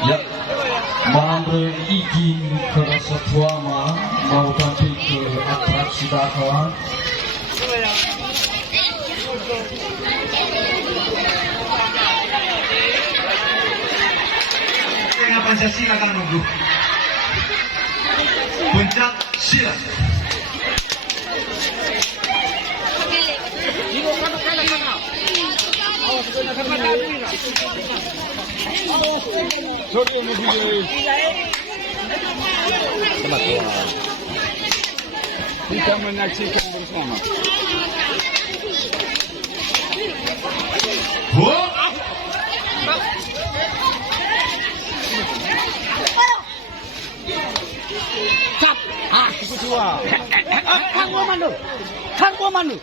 Ya, memberi izin ke Rasa Tuama mau tampil ke atraksi dakwah. Dengan Pancasila kan nunggu. Puncak silat. Kita menyaksikan bersama. Cap. Itu dua. Kang Komando. Kang Komando.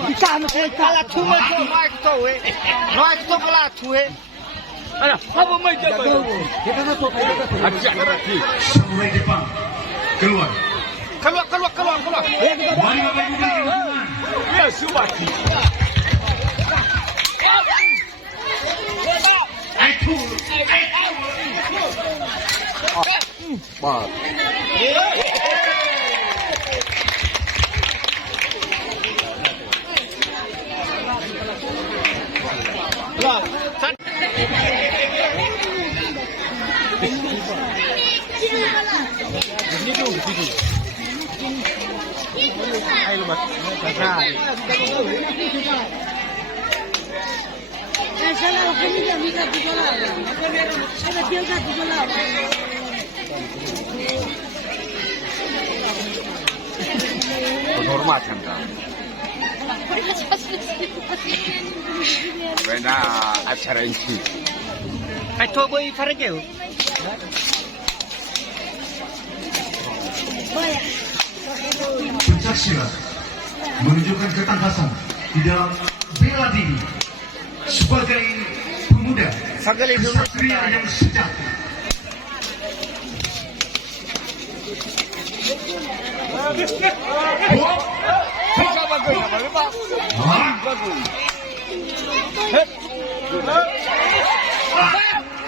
Bisa kalah cuma naik tu kalah tu. Ada, apa macam tu? Kita tu Ajak lagi. Samurai Jepang keluar. Keluar. Mari Bapak Ibu beri dukungan. Ya, Subati. Aitu. Bang. Penghormatan kan. Benar acara ini. Coba ifarat je. Puncak silat menunjukkan ketangkasan di dalam bela diri sebagai pemuda kesatria yang sejati.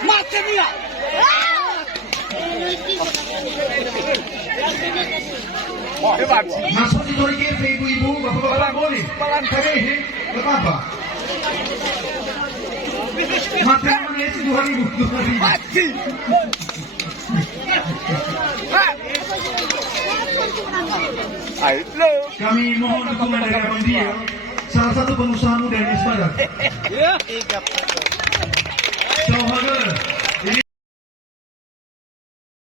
Mati dia. Hebat. Masuk di tori GP ibu-ibu, bapak-bapak boleh. Hehehe, lepas apa? Mati mana itu 2000. Mati. Ayo. Kami mohon dukungan dari Abang Dio, salah satu pengusaha muda di Semarang. Ya,